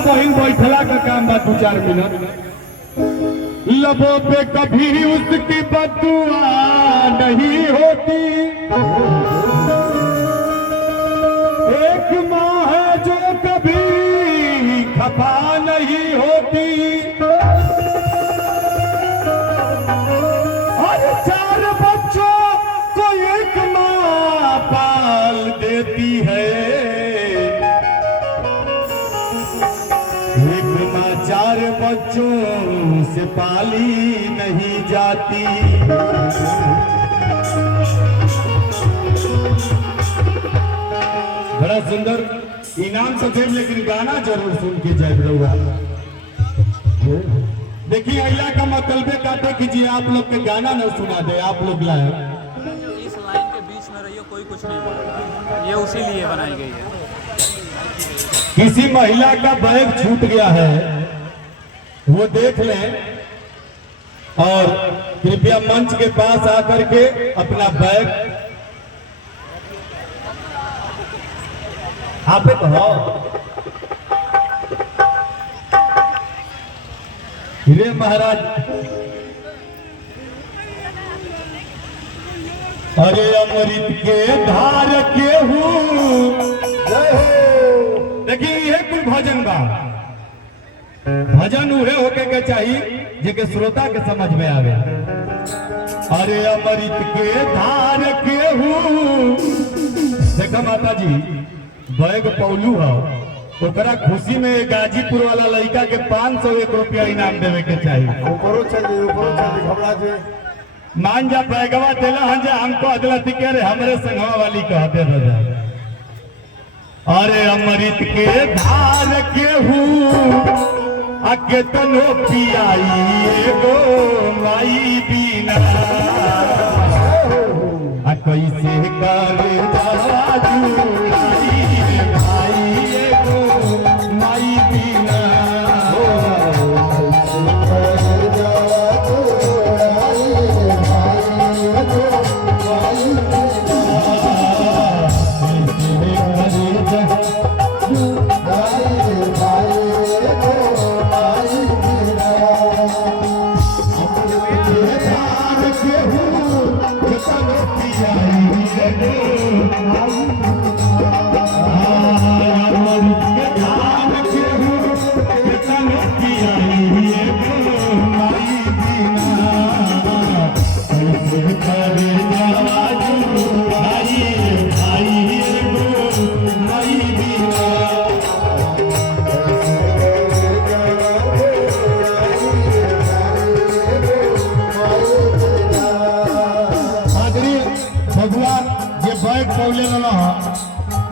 बहन बैठला का काम बा 2-4 मिनट। लबों पे कभी उसकी बदुआ नहीं होती, एक माँ है जो कभी खफा नहीं होती। हर 4 बच्चों को एक माँ पाल देती है, एक माँ 4 बच्चों से पाली नहीं जाती। बड़ा सुंदर इनाम से देव, लेकिन गाना जरूर सुन के जाए रहुआ। देखिए अल्लाह का मतलब काटे कीजिए, आप लोग के गाना न सुना दे, आप लोग लाए इस लाइन के बीच में रहिए, कोई कुछ नहीं बोलेगा, ये उसी लिए बनाई गई है। किसी महिला का बैग छूट गया है, वो देख लें और कृपया मंच के पास आकर के अपना बैग आप कहो। रे महाराज, अरे अमृत के धार के हूँ। देखिए ये कुल भजन बा, भजन उहे होके के चाहिए जेके श्रोता के समझ में आवे। अरे अमृत के धार के हूँ। देखा माता जी बैग पौलू है, ओकरा खुशी में गाजीपुर वाला लड़का के 501 रुपया इनाम देवे के चाहिए। ऊपरो चलिए घबरा जे मान जा बैगवा दिला हन जा, हमको अदला तिके रे हमरे संगवा वाली कहते रह। अरे अमृत के धार के हूँ, अके तनो पियाई एगो माई बिना, कैसे कर जुड़ाई भाई एगो माई बिना।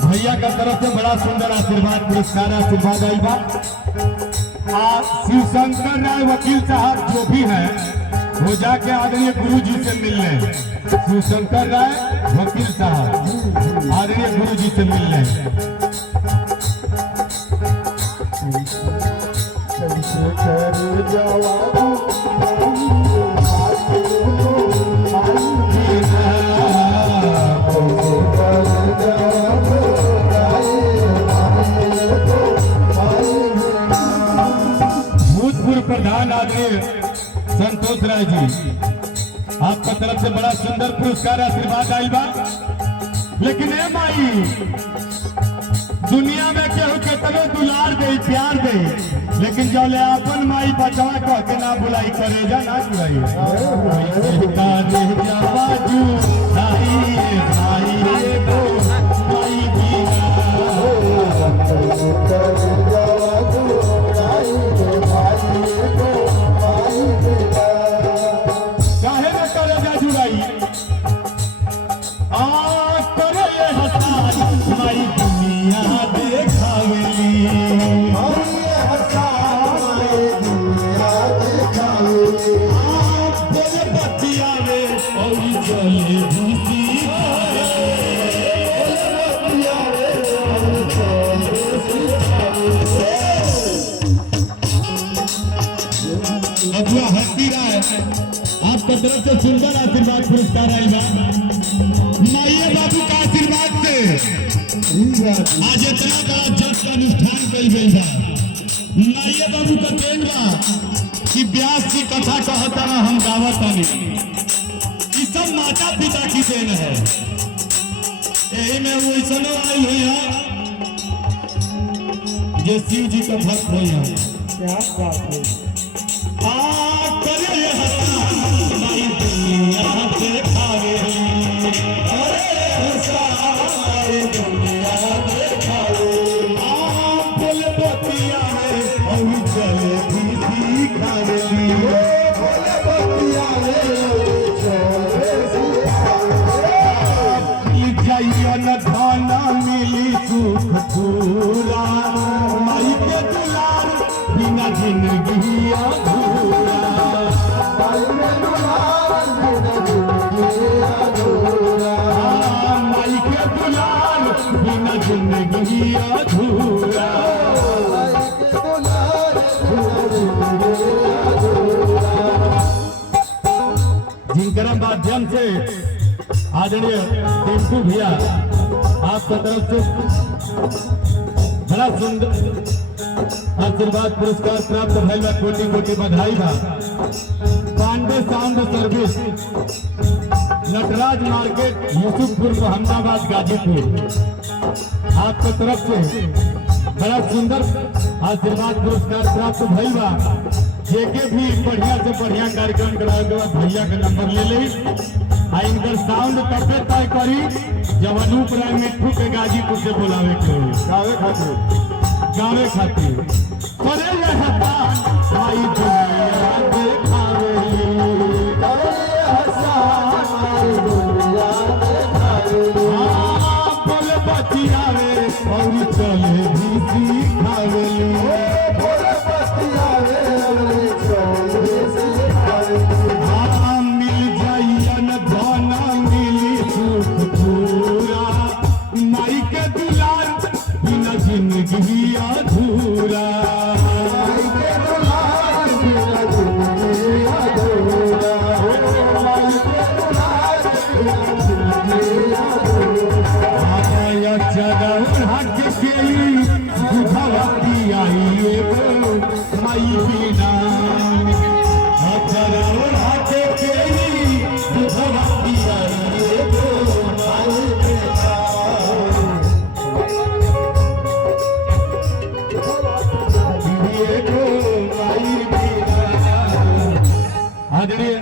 भैया का तरफ से बड़ा सुंदर आशीर्वाद पुरस्कार आशीर्वाद आई बा। शिव शंकर राय वकील साहब जो भी हैं वो जाके आदरणीय गुरु जी से मिल लें। शिव शंकर राय वकील साहब आदरणीय गुरु जी से मिल लें। प्रधान आदरणीय संतोष राय जी, आपका तरफ से बड़ा सुंदर पुरस्कार आशीर्वाद आई बा। लेकिन ए माई, दुनिया में केहू के तबे दुलार दे प्यार दे, लेकिन जो ले अपन माई बचवा कह के ना बुलाई, करेजा ना जुड़ाई। आपका तरफ से सुंदर आशीर्वाद पुरस्कार आएगा। माइये बाबू का आशीर्वाद से आज इतना बड़ा जज का अनुष्ठान कल गई बा। नारिया बाबू का देन बा कि ब्यास की कथा कहता ना हम गावत नहीं, ये सब माता पिता की देन है। यही में वो ऐसनो आई हुई है जे शिव जी का भक्त हुई है। क्या बात है। करे ये हसन माई दुनिया देखावे, अरे हसन माई दुनिया देखावे, बोले बतिया में और चले भी दिखावे, बोले बतिया रे चले सिखावे, जाइया न खाना मिली सुख पूरा, माई के दुलार बिना जिंदगी अधूरा, माई के दुलार बिना जिंदगी अधूरा, माई के दुलार बिना जिंदगी अधूरा। माई के दुलार बिना जिंदगी अधूरा। जिनकर माध्यम से आदरणीय टिंकू भैया आपका तरफ से बड़ा सुंदर आशीर्वाद पुरस्कार प्राप्त भइल बा, कोटि कोटि बधाई बा। Pandey sound service, Natraj market, Yusufpur, Mohammadabad, Ghazipur, आपके तरफ से बड़ा सुंदर आशीर्वाद पुरस्कार प्राप्त भइल बा। जेके भी बढ़िया से बढ़िया कार्यक्रम करावे के बाद भैया का नंबर ले ली, आ इनकर साउंड तबे तय करी जब अनूप राय मिट्ठू के गाजीपुर से बुलावे के होई गावे खातिर। करे ये हसन माई दुनिया देखावे, करे ये हसन माई दुनिया देखावे, बोले बतियावे और चले भी दिखावे, बोले बतिया रे चले सिखावे, मिल जाइया न धना मिली सुख पूरा, माई के दुलार बिना जिंदगी अधूरा, माई के दुलार बिना जिंदगी अधूरा, माई के दुलार बिना जिंदगी अधूरा, आया चरौड़ा के केली दुधवती आई एगो माई बिना, चरौड़ा के केली दुधवती आई एगो माई बिना, एगो माई बिना। आदरणीय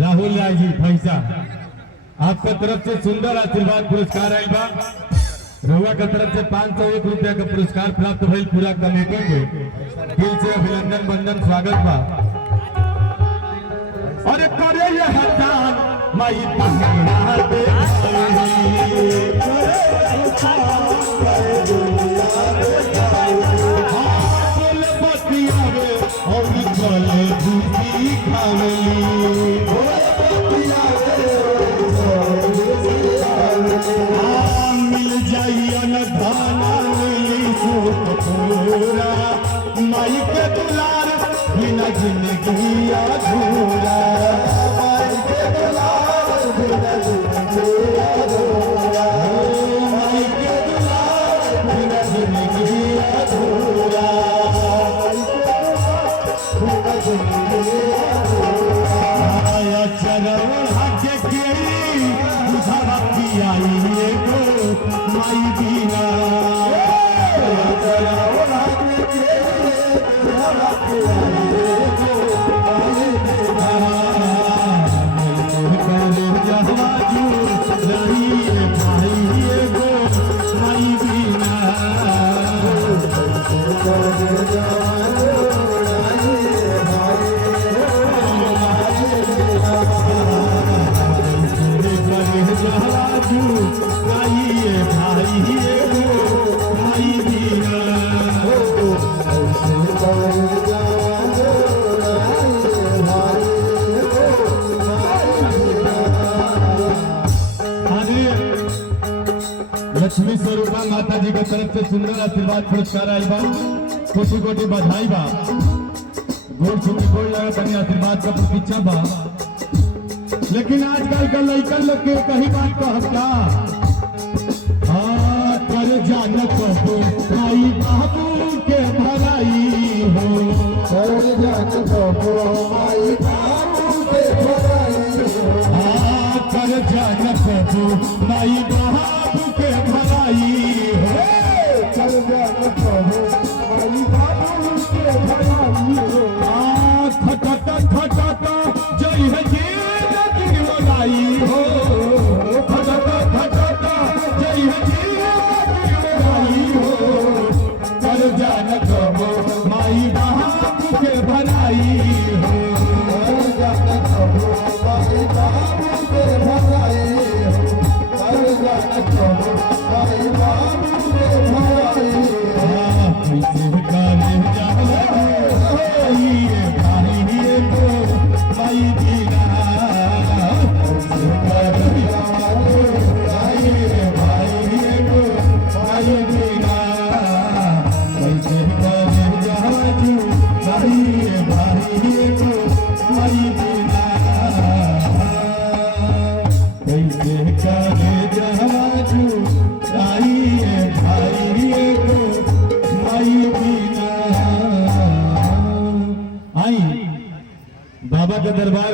राहुल राय जी पैसा आपका तरफ से सुंदर आशीर्वाद पुरस्कार आयल बा। रहुआ का तरफ से 501 रुपया का पुरस्कार प्राप्त भइल। पूरा कमेटी के दिल से अभिनंदन वंदन स्वागत बा। अरे करे ये हसन माई दुनिया देखावे, बोले बतियावे और चले भी दिखावे, मिल जाइया न धाना मिली सुख पूरा, माई के दुलार बिना जिंदगी अधूरा, माई के दुलार बिना जिंदगी अधूरा, माई के दुलार बिना जिंदगी अधूरा, बिना जिंदगी अधूरा, आया चरौड़ा के केली दुधवती आई एगो माई बिना, चरौड़ा के केली दुधवती आई एगो माई बिना, करे जहाजू रहिए भाई एगो माई बिना, करे जहाजू रहिए भाई एगो माई बिना। आदरणीय लक्ष्मी स्वरूपा माता जी के तरफ से सुंदर आशीर्वाद पुरस्कार आयल बा। कोटि कोटि बधाई बा। गोड़ छुपी गोड़ लगा तनी आशीर्वाद का प्रतीक्षा बा। लेकिन आजकल का लड़का लोग के कही बात कहब का, कर जानत हो भाई बाबू के भलाई, जान कबो माई बाबू के भलाई हो कर जान कबो माई बाबू के भलाई हो कर जान कबो माई बाबू के भलाई हो खटत खटत जय है जिंदगी मलाई हो खटत खटत जय है जिंदगी मलाई हो कर जान कबो माई बाबू के भलाई हो कर जान कबो माई बाबू के भलाई हो कर जान कबो माई बाबू के भलाई हो कैसे करे जाए भाई को माई दीना कैसे करे जाए भाई को माई दीना कैसे करे जाजू भाई को माई दीना कैसे करे जाजू भाई को माई दीना। आई बाबा का दरबार